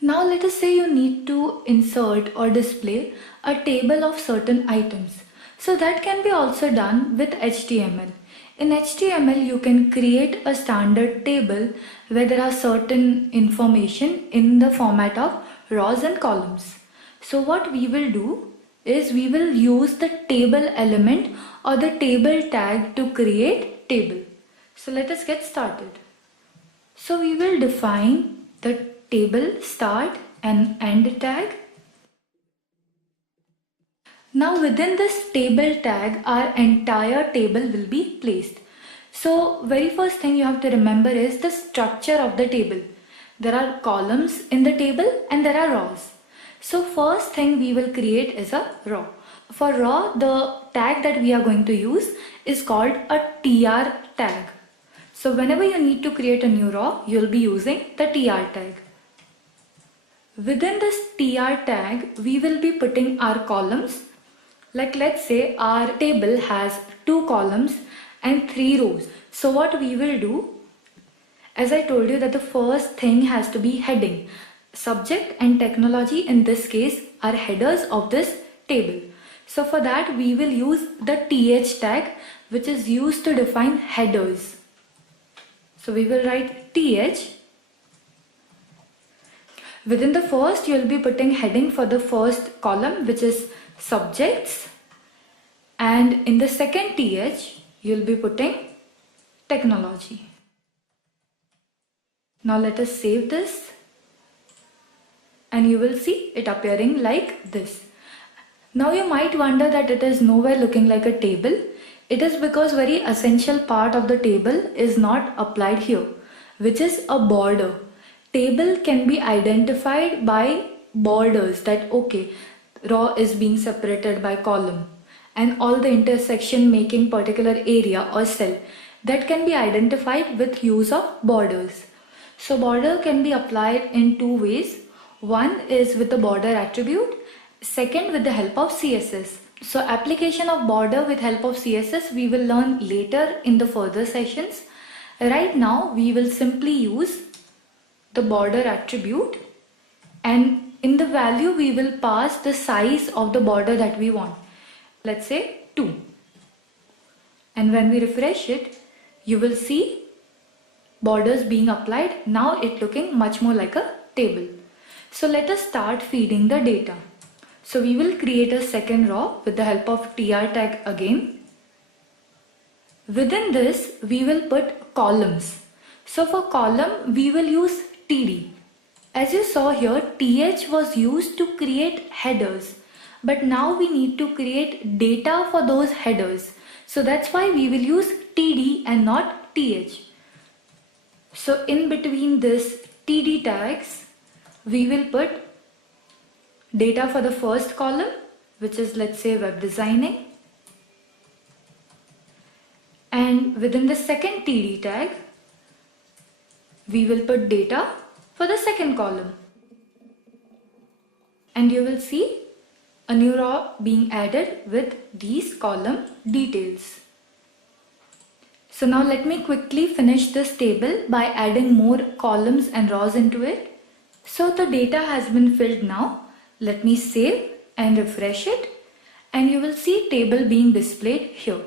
Now let us say you need to insert or display a table of certain items. So that can be also done with HTML. In HTML you can create a standard table where there are certain information in the format of rows and columns. So what we will do is we will use the table element or the table tag to create table. So let us get started. So we will define the table start and end tag. Now within this table tag, our entire table will be placed. So very first thing you have to remember is the structure of the table. There are columns in the table and there are rows. So first thing we will create is a row. For row, the tag that we are going to use is called a tr tag. So whenever you need to create a new row, you will be using the tr tag. Within this tr tag, we will be putting our columns. Like let's say our table has 2 columns and 3 rows. So what we will do, as I told you that the first thing has to be heading. Subject and technology in this case are headers of this table. So for that we will use the th tag, which is used to define headers. So we will write th. Within the first you will be putting heading for the first column, which is subjects, and in the second th you will be putting technology. Now let us save this and you will see it appearing like this. Now you might wonder that it is nowhere looking like a table. It is because very essential part of the table is not applied here, which is a border. Table can be identified by borders, that okay, row is being separated by column, and all the intersection making particular area or cell, that can be identified with use of borders. So border can be applied in 2 ways. One is with the border attribute, second with the help of CSS. So application of border with help of CSS we will learn later in the further sessions. Right now we will simply use the border attribute, and in the value we will pass the size of the border that we want. Let's say 2. And when we refresh it, you will see borders being applied. Now it looking much more like a table. So let us start feeding the data. So we will create a second row with the help of tr tag again. Within this we will put columns. So for column we will use td. As you saw here, th was used to create headers, but now we need to create data for those headers. So that's why we will use td and not th. So in between this td tags, we will put data for the first column, which is let's say web designing, and within the second td tag we will put data for the second column, and you will see a new row being added with these column details. So now let me quickly finish this table by adding more columns and rows into it. So the data has been filled now. Let me save and refresh it, and you will see table being displayed here.